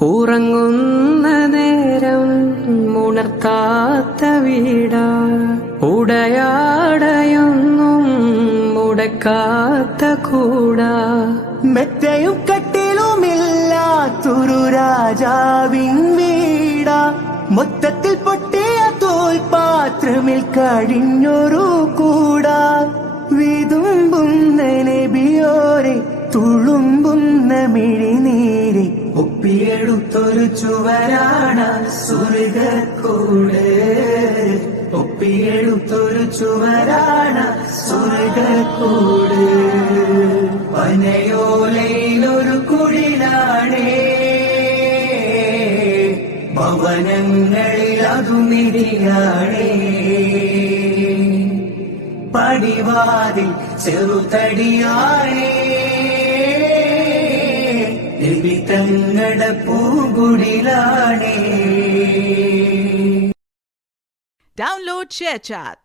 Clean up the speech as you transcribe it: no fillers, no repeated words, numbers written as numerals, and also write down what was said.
ഉറങ്ങുന്ന നേരം ഉണർത്താത്ത വീടാ, ഉടയാടയൊന്നും മുടക്കാത്ത കൂടാ, മെത്തയും കട്ടിലുമില്ലാത്തൊരു രാജാവിൻ വീടാ, മൊത്തത്തിൽ പൊട്ടിയ തോൽപാത്രമിൽ കഴിഞ്ഞൊരു കൂടാ, വിതുമ്പുന്ന നബിയോരെ തുളുമ്പുന്ന മിഴിനീരെ ഒപ്പിയെടുത്തൊരു ചുവരാണ് സ്വർഗ്ഗക്കൂട്, ഒപ്പിയെടുത്തൊരു ചുവരാണ് സ്വർഗ്ഗക്കൂട്. പനയോലയിലൊരു കുടിലാണേ, ഭവനങ്ങളിൽ അതുമിരിയാണേ, പടിവാതിൽ ചെറുതടിയാണേ, നബി തങ്ങളുടെ പൂങ്കുടിലാണേ. Download ShareChat.